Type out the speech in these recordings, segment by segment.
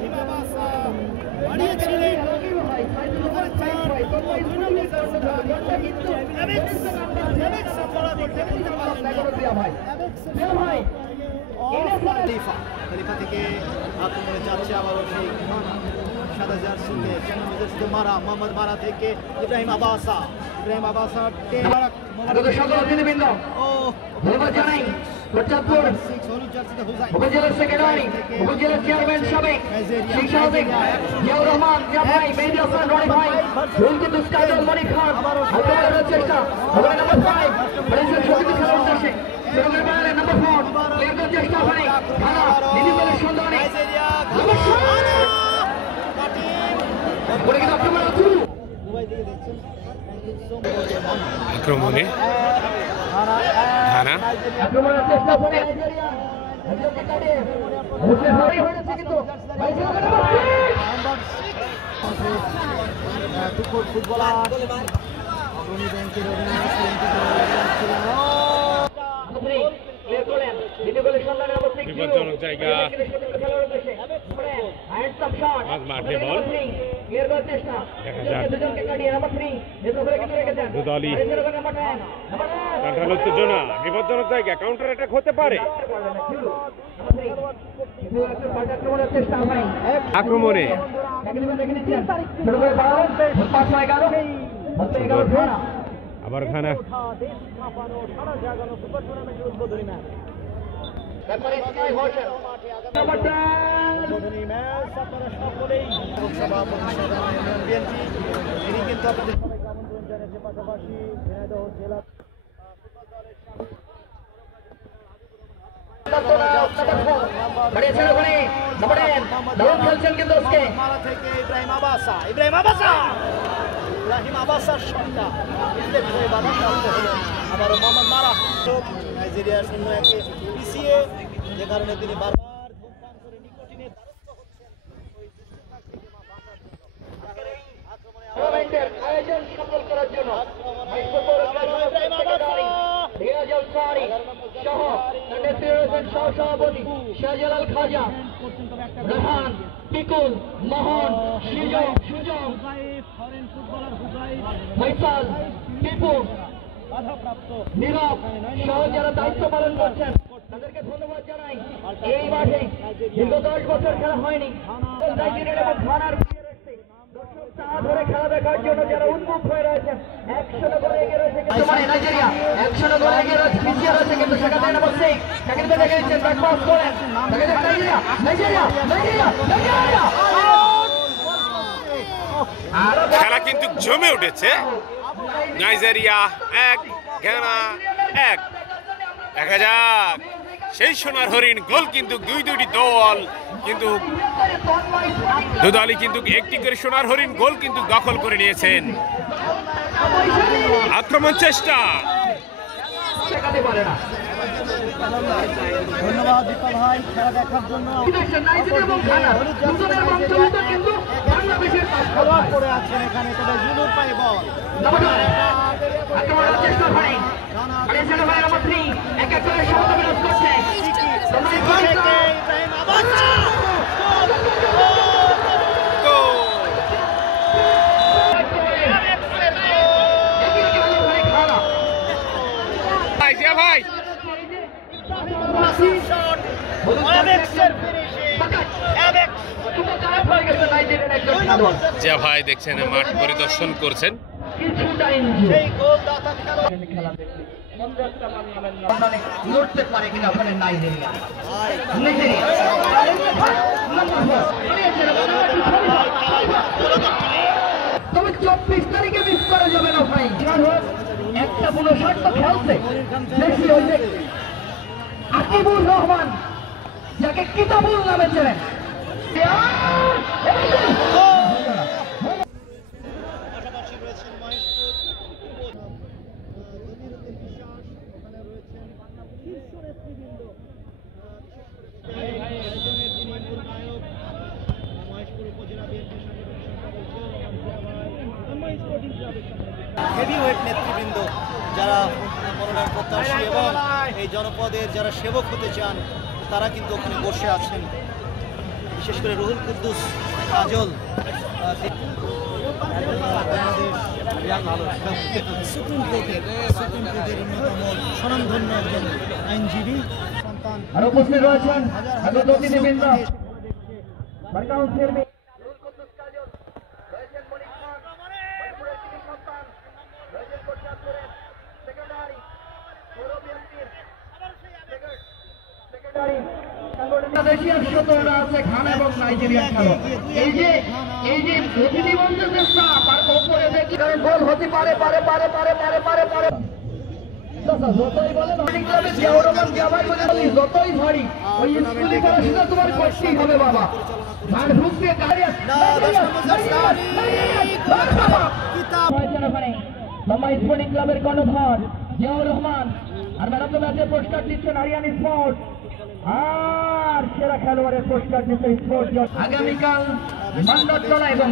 ইব্রাহিম আবাসা বাড়িয়েছিলেন খলিফা থেকে আক্রমণে যাচ্ছে আবারও সেই সাদা জার্সিতে মারা মোহাম্মদ মারা থেকে ইব্রাহিম আবাসা উপজেলা সেক্রেটারি উপজেলা চেয়ারম্যান সাবেক শেখ সাহেব জিয়াউর রহমান জিয়া ভাই মেহেদী হাসান রনি ভাই রুলকুত কাজল মনি খান আক্রমণের চেষ্টা হবে নাম্বার 5 প্রেসিডেন্ট শহীদ খেলার উদ্দেশ্যে সুরঙ্গের বাইরে নাম্বার 4 প্লেয়ারের চেষ্টা হয় খানা নিদিমের সুন্দরী পরে কিন্তু আক্রমণ শুরু আক্রমণে খানা আক্রমণের চেষ্টা করে ফুটবলার অগ্রণী ব্যাংকের বিপজ্জনক জায়গা মাঠে বল দুদলই কাঁঠাল উত্তেজনা বিপজ্জনক জায়গা কাউন্টার অ্যাটাক হতে পারে আক্রমণে আবার খানা তিনি কিন্তু আপনাদের আমন্ত্রণ জানিয়েছে পাশাপাশি ঝিনাইদহ জেলা ইব্রাহিম আবাসার শটটা আবার মোহাম্মদ মারা নাইজেরিয়ার 0-1 পিছিয়ে যে কারণে তিনি বারবার ধূমপান করে নিকোটিনের দ্বারস্থ হচ্ছেন আয়োজন সফল করার জন্য সহসভাপতি শাহজালাল খাজা রহান পিকুল মোহন সুজন ফয়সাল টিপু নীরব সহ যারা দায়িত্ব পালন করছেন তাদেরকে ধন্যবাদ জানাই। এই মাঠে দীর্ঘ 10 বছর খেলা হয়নি থানার ধরে খেলা দেখার জন্য যারা উন্মুখ হয়ে রয়েছেন 100 গোলে এগিয়ে রয়েছে কিন্তু নাইজেরিয়া 100 গোলে এগিয়ে রয়েছে পিছিয়ে রয়েছে কিন্তু সেখানে নাম্বার 6 সেকেন্ড দেখে দিচ্ছেন ব্যাক পাস করেন নাইজেরিয়া খেলা কিন্তু জমে উঠেছে নাইজেরিয়া 1 ঘানা 1 দেখা যাক সেই সোনার হরিণ গোল কিন্তু দুইটি দল কিন্তু দুদলই কিন্তু একটি করে সোনার হরিণ গোল কিন্তু দখল করে নিয়েছেন আক্রমণ চেষ্টা ধন্যবাদ দীপা ভাই খেলা দেখার জন্য করে আছেন এখানে তবে জুলুর পায়ে বল ভাই যা ভাই দেখছেন মাঠ পরিদর্শন করছেন লড়তে পারে কিনা ওখানে নাইজেরিয়া তবে 24 তারিখে মিস করা যাবে না ভাই একটা 59 তো খেলছে বেশি হইলে আকিবুর রহমান যাকে কিতাবুল নামে চেনেন পাশাপাশি রয়েছেন মহেশপুর শীর্ষ নেতৃবৃন্দ মহেশপুর উপজেলা বিএনপির হেভিওয়েট নেতৃবৃন্দ যারা মনোনয়ন প্রত্যাশী এবং এই জনপদের যারা সেবক হতে চান তারা কিন্তু ওখানে বসে আছেন বিশেষ করে রুহুল কুদ্দুস কাজল সুপ্রিম কোর্টের অন্যতম স্বনামধন্য একজন আইনজীবী সন্তান আর উপস্থিত রয়েছেন আগত অতিথিবৃন্দ বাংলাদেশিয়ার 17টা আছে ঘানা এবং নাইজেরিয়ার খেলো। এই যে প্রতিটি মঞ্চের চেষ্টা তার উপরে দেখি কারণ গোল হতে পারে যতই বলেন অনেক ক্লাবে জিয়াউর রহমান জিয়াভাই বলে যতই ভারী ওই স্কুলে পড়াশোনা তোমার করতেই হবে বাবা। আর ঢুকতে দাঁড়িয়ে লম্বা স্পোর্টিং ক্লাবের কর্ণধার জিয়াউর রহমান আর ম্যান অফ দ্য ম্যাচের পুরস্কার দিচ্ছেন আরিয়ান স্পোর্ট আর সেরা খেলোয়াড়ের পুরস্কার দিচ্ছে স্পোর্ট। আগামীকাল মান্ডতলা এবং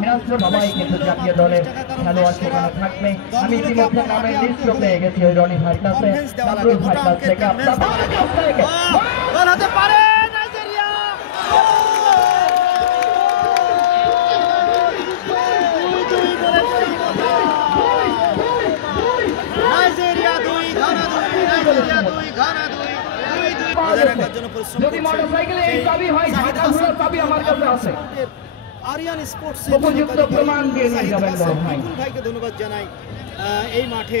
মিরাজপুর সবাই কিন্তু জাতীয় দলের খেলোয়াড় সেখানে থাকবে। আমি ইতিমধ্যে নামের লিস্ট পেয়ে গেছি ওই রনি ভাইয়ের কাছে, কামরুল ভাইয়ের কাছ থেকে গোল হতে পারে Nigeria. Nigeria 2 Ghana 2 Nigeria 2 Ghana 2 যদি মোটরসাইকেলে এই চাবি হয় ঢাকা ঘোড়ার চাবি আমার কাছে আছে। আরিয়ান স্পোর্টস উপযুক্ত প্রমাণ দিয়ে নিয়ে যাবেন বড় ভাই। ভাইকে ধন্যবাদ জানাই। এই মাঠে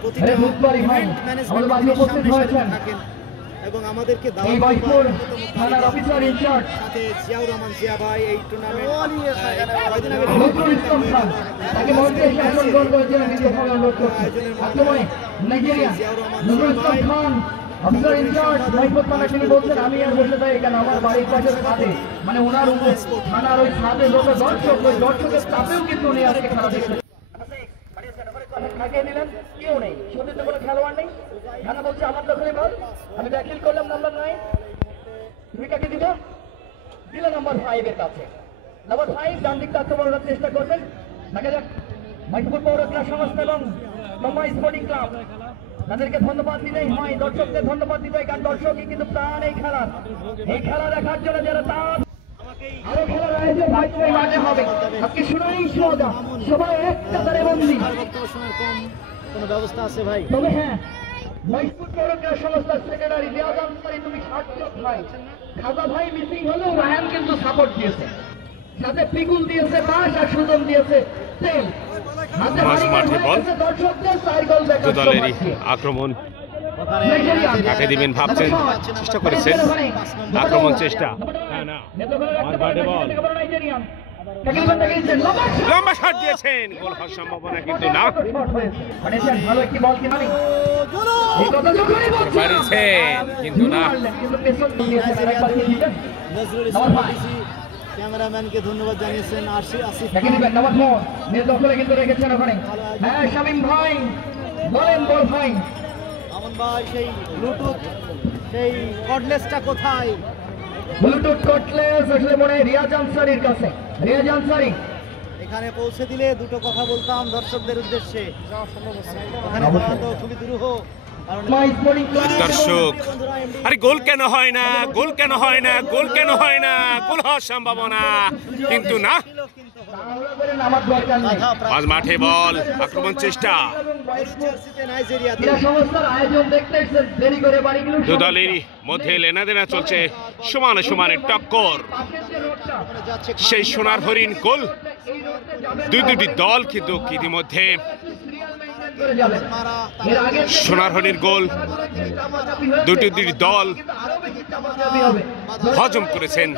প্রতিটা আরে বুধবারই হয় আমাদের বাড়ি উপস্থিত হয়েছেন থাকেন এবং আমাদেরকে এই বাইপুর থানার অফিসার ইনচার্জ সাথে জিয়াউর রহমান জিয়া ভাই এই টুর্নামেন্ট নজরুল ইসলাম খান তাকে মঞ্চে এসে আসন গ্রহণ করেছেন বিশেষভাবে অনুরোধ করছি। আক্রমণে Nigeria Nazrul Islam Khan officer in charge Baipur থানা তিনি বলছেন আমি আর বসে থাকি কেন আমার বাড়ির পাশের ছাদে মানে ওনার থানার ওই ছাদে যত দর্শক ওই দর্শকের চাপেও কিন্তু উনি আজকে খেলা দেখছেন। খাটিয়ে নিলেন কেউ নেই, সত্যি তো কোনো খেলোয়াড় নেই। খানা বলছে আমার দখলে বল, আমি দাখিল করলাম নাম্বার 9, তুমি কাকে দিবে? দিলে নাম্বার 5 এর কাছে। নাম্বার 5 ডান দিকটা আক্রমণের চেষ্টা করবেন। দেখা যাক মাইজপুর পৌর ক্রীড়া সংস্থা এবং লম্বা স্পোর্টিং ক্লাব তাদেরকে ধন্যবাদ দিতেই হয়, দর্শকদের ধন্যবাদ দিতে হয়, কারণ দর্শকই কিন্তু প্রাণ এই খেলা দেখার জন্য যারা তার আরো খেলার আয়োজন ভাইচুয়াই মাঝে হবে। আজকে শুনানি সোজা সবাই একটা তারে বন্দি কোনো ব্যবস্থা আছে ভাই? তবে হ্যাঁ মহিপুর পৌরক্রীড়া সংস্থার সেক্রেটারি রিয়াজ আনসারী তুমি সার্থক ভাই খাজা ভাই মিসিং হলেও রায়ান কিন্তু সাপোর্ট দিয়েছে, সাথে পিকুল দিয়েছে বাস আর সুজন দিয়েছে তেল। মাঠে বল দলেরই আক্রমণ কাকে দিবেন ভাবছেন, চেষ্টা করেছেন আক্রমণ চেষ্টা লম্বা শট দিয়েছেন, গোল হওয়ার সম্ভাবনা কিন্তু না পারেছেন কিন্তু না। নজরুল ইসলাম ক্যামেরাম্যানকে ধন্যবাদ জানিয়েছেন। আসিফ কিন্তু রেখেছেন ওখানে। হ্যাঁ শামীম ভাই বলেন বল ভাই। আমন ভাই সেই ব্লুটুথ সেই কর্ডলেসটা কোথায়? ব্লুটুথ কর্ডলেস আসলে মনে হয় রিয়াজ আনসারীর কাছে। রিয়াজ আনসারী এখানে পৌঁছে দিলে দুটো কথা বলতাম দর্শকদের উদ্দেশ্যে। ওখানে বলা তো খুবই দুরূহ। দর্শক আরে গোল কেন হয় না, গোল কেন হয় না, গোল কেন হয় না, গোল হওয়ার সম্ভাবনা কিন্তু না। মাঝ মাঠে বল আক্রমণ চেষ্টা, দু দলেরই মধ্যে লেনাদেনা চলছে, সমানে সমানে টক্কর। সেই সোনার হরিণ গোল দুটি দল কিন্তু ইতিমধ্যে সোনার হরিণ গোল দুটি দল হজম করেছেন।